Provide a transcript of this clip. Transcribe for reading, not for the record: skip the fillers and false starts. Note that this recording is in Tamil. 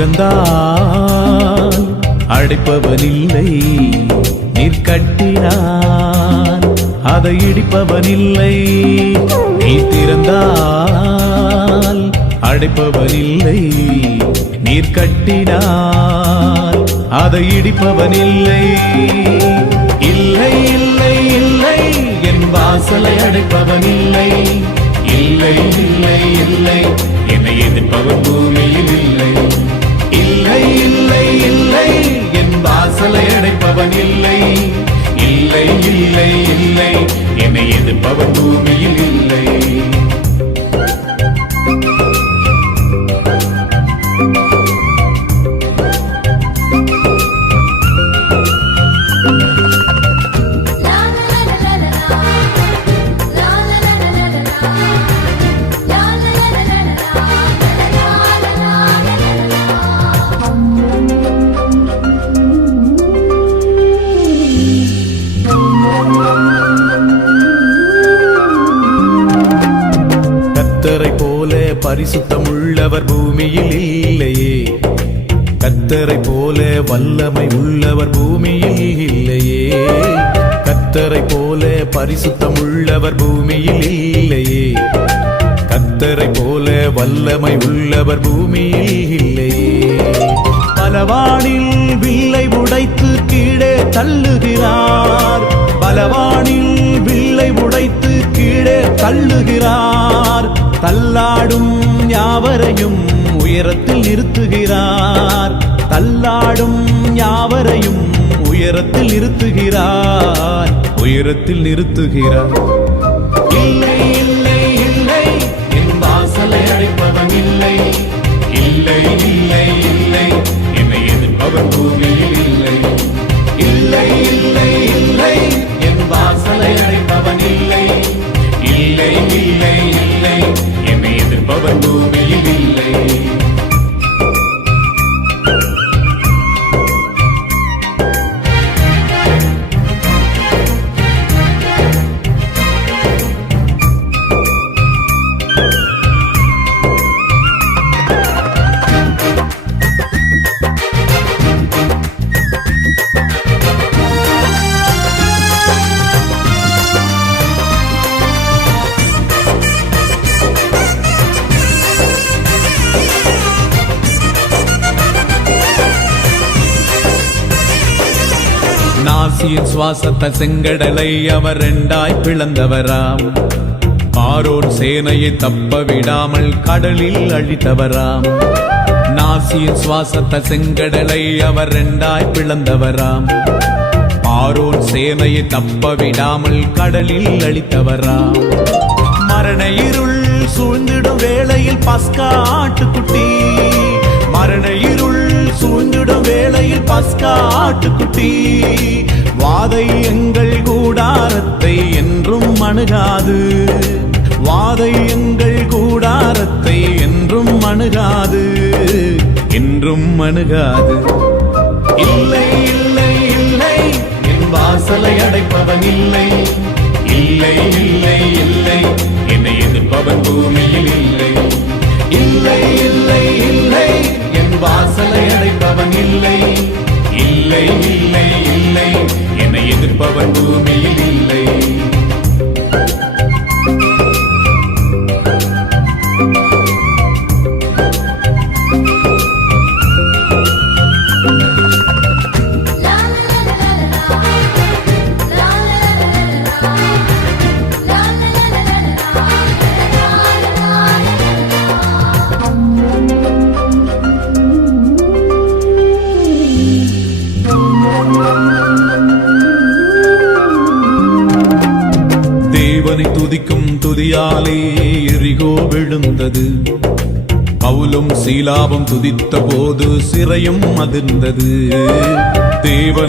திறந்தால் அடைப்பவனில்லை, நீர் கட்டினான் அதை இடிப்பவனில்லை. நீ திறந்தால் அடைப்பவனில்லை, நீர் கட்டினான் அதை இடிப்பவனில்லை. இல்லை இல்லை இல்லை என் வாசலை அடைப்பவனில்லை. இல்லை இல்லை இல்லை என்னை எதிர்ப்பவன் பூமியில் இல்லை. இல்லை இல்லை இல்லை என் வாசலை அடைப்பவன் இல்லை. இல்லை இல்லை இல்லை என்னை எதிர்ப்பவன் பூமியில் இல்லை. கர்த்தரை போல பரிசுத்தமுள்ளவர் பூமியில் இல்லையே. கர்த்தரை போல வல்லமை உள்ளவர் பூமியில் இல்லையே. கர்த்தரை போல பரிசுத்தமுள்ளவர் பூமியில் இல்லையே. கர்த்தரை போல வல்லமை உள்ளவர் பூமியில் இல்லையே. பலவானில் வில்லை உடைத்து கீழே தள்ளுகிறார். பலவானில் வில்லை உடைத்து கீழே தள்ளுகிறார். தள்ளாடும் யாவரையும் உயரத்தில் நிறுத்துகிறார். தள்ளாடும் யாவரையும் உயரத்தில் நிறுத்துகிறார். உயரத்தில் நிறுத்துகிறார். இல்லை இல்லை இல்லை என் வாசலை அடைப்பவன் இல்லை. இல்லை இல்லை இல்லை என்னை எதிர்ப்பவன் பூமியில் இல்லை. இல்லை இல்லை இல்லை என் வாசலை அடைப்பவன் இல்லை. இல்லை இல்லை இல்லை என்னை எதிர்ப்பவன் பூமியில் இல்லை. நாசியின் சுவாசத்த செங்கடலை அவர் இரண்டாய் பிளந்தவராம். ஆரோன் சேனையை தப்ப விடாமல் கடலில் அழித்தவராம். நாசியின் சுவாசத்த செங்கடலை அவர் இரண்டாய் பிளந்தவராம். ஆரோன் சேனையை தப்ப விடாமல் கடலில் அழித்தவராம். மரண இருள் சூழ்ந்திடும் வேளையில் பஸ்கா ஆட்டுக்குட்டி. மரண இருள் சூழ்ந்திடும் வேளையில் பஸ்கா ஆட்டுக்குட்டி. வாதை எங்கள் கூடாரத்தை என்றும் அணுகாது. வாதை எங்கள் கூடாரத்தை என்றும் அணுகாது. என்றும் அணுகாது. இல்லை இல்லை இல்லை என் வாசலை அடைப்பவன் இல்லை. இல்லை இல்லை இல்லை என்னை எதிர்ப்பவன் பூமியில் இல்லை. இல்லை இல்லை இல்லை என் வாசலை அடைப்பவன் இல்லை. இல்லை இல்லை இல்லை என்னை எதிர்ப்பவன் பூமியில் இல்லை. தேவனை துதிக்கும் துதியாலே எரிகோ விழுந்தது. பவுலும் சீலாவும் துதித்த போது சிறையும் அதிர்ந்தது. தேவன்